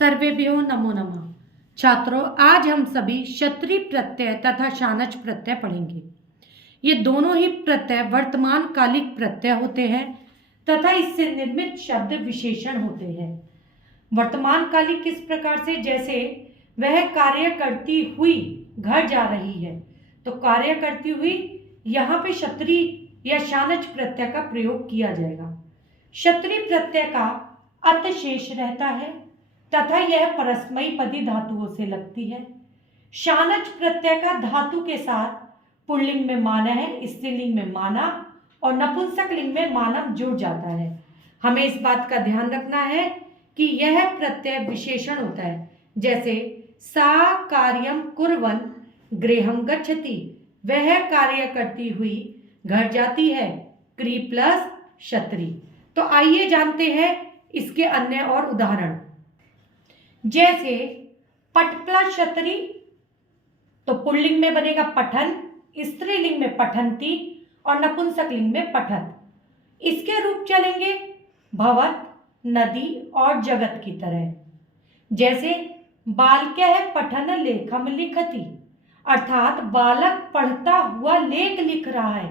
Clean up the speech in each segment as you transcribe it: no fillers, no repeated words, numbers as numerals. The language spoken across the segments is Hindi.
सर्वेभ्यो नमो नमः। छात्रों, आज हम सभी क्षत्रिय प्रत्यय तथा शानच प्रत्यय पढ़ेंगे। ये दोनों ही प्रत्यय वर्तमान कालिक प्रत्यय होते हैं तथा इससे निर्मित शब्द विशेषण होते हैं। वर्तमान कालिक किस प्रकार से, जैसे वह कार्य करती हुई घर जा रही है, तो कार्य करती हुई यहाँ पे क्षत्रिय या शानच प्रत्यय का प्रयोग किया जाएगा। क्षत्रिय प्रत्यय का अत शेष रहता है तथा यह परस्मयी पदी धातुओं से लगती है। शानच प्रत्यय का धातु के साथ पुल्लिंग में माना है, स्त्रीलिंग में माना और नपुंसक लिंग में मानव जुड़ जाता है। हमें इस बात का ध्यान रखना है कि यह प्रत्यय विशेषण होता है, जैसे सा कार्यम कुर्वन् गृहं गच्छति, वह कार्य करती हुई घर जाती है, क्री प्लस क्षत्रिय। तो आइए जानते हैं इसके अन्य और उदाहरण। जैसे पट प्लस क्षत्रिय, तो पुल्लिंग में बनेगा पठन, स्त्रीलिंग में पठन्ति और नपुंसक लिंग में पठत। इसके रूप चलेंगे भवत, नदी और जगत की तरह। जैसे बालकः पठन लेखम लिखति, अर्थात बालक पढ़ता हुआ लेख लिख रहा है,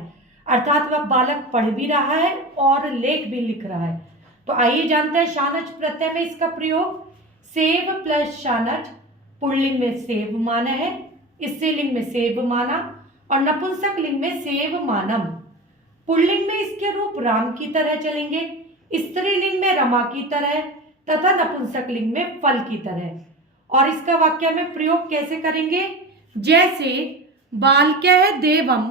अर्थात वह बालक पढ़ भी रहा है और लेख भी लिख रहा है। तो आइए जानते हैं शानच प्रत्यय में इसका प्रयोग। सेव प्लस शानच, पुल्लिंग में सेव माना है, स्त्रीलिंग में सेव माना और नपुंसक लिंग में सेव मानम। पुल्लिंग में इसके रूप राम की तरह चलेंगे, स्त्रीलिंग में रमा की तरह तथा नपुंसक लिंग में फल की तरह। और इसका वाक्य में प्रयोग कैसे करेंगे, जैसे बालकः देवम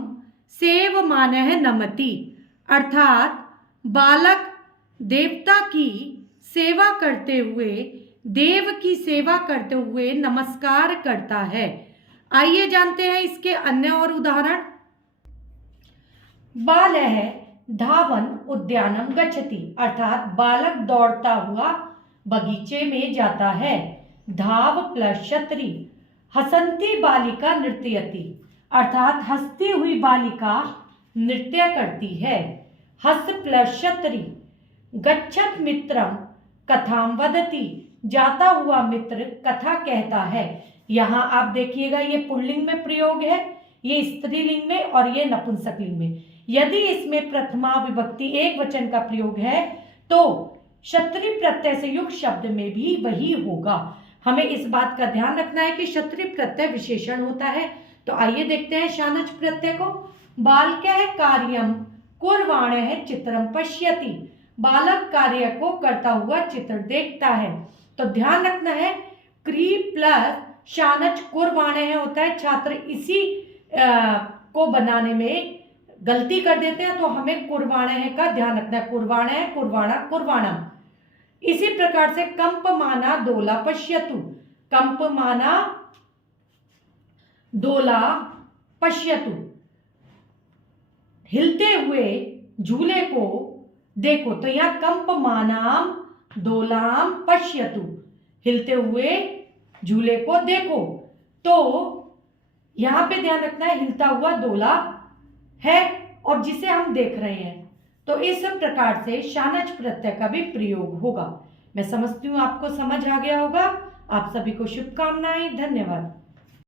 सेव मानः नमति, अर्थात बालक देवता की सेवा करते हुए, देव की सेवा करते हुए नमस्कार करता है। आइए जानते हैं इसके अन्य और उदाहरण। बालः धावन उद्यानम गच्छति, अर्थात बालक दौड़ता हुआ बगीचे में जाता है, धाव प्लस क्षत्रिय। हसंती बालिका नृत्यति, अर्थात हंसती हुई बालिका नृत्य करती है, हस प्लस क्षत्रिय। गच्छत मित्रम कथाम वदति, जाता हुआ मित्र कथा कहता है। यहाँ आप देखिएगा ये पुल्लिंग में प्रयोग है, ये स्त्रीलिंग में और ये नपुंसक लिंग में। यदि इसमें प्रथमा विभक्ति एक वचन का प्रयोग है तो क्षत्रिय प्रत्यय से युक्त शब्द में भी वही होगा। हमें इस बात का ध्यान रखना है कि क्षत्रिय प्रत्यय विशेषण होता है। तो आइए देखते हैं शानच प्रत्यय को। बालकः कार्यम कुर्वाणः चित्रम पश्यति, बालक कार्य को करता हुआ चित्र देखता है। तो ध्यान रखना है क्री प्लस शानच कुर्वाणः होता है। छात्र इसी को बनाने में गलती कर देते हैं, तो हमें कुर्वाणः का ध्यान रखना है। कुर्वाणः, कुर्वाणा, कुर्वाणम। इसी प्रकार से कंपमाना दोला पश्यतु, कंपमाना दोला पश्यतु, हिलते हुए झूले को देखो। तो यहाँ कंपमानाम दोलाम पश्यतु, हिलते हुए झूले को देखो। तो यहाँ पे ध्यान रखना है हिलता हुआ दोला है और जिसे हम देख रहे हैं। तो इस प्रकार से शानच प्रत्यय का भी प्रयोग होगा। मैं समझती हूँ आपको समझ आ गया होगा। आप सभी को शुभकामनाएं, धन्यवाद।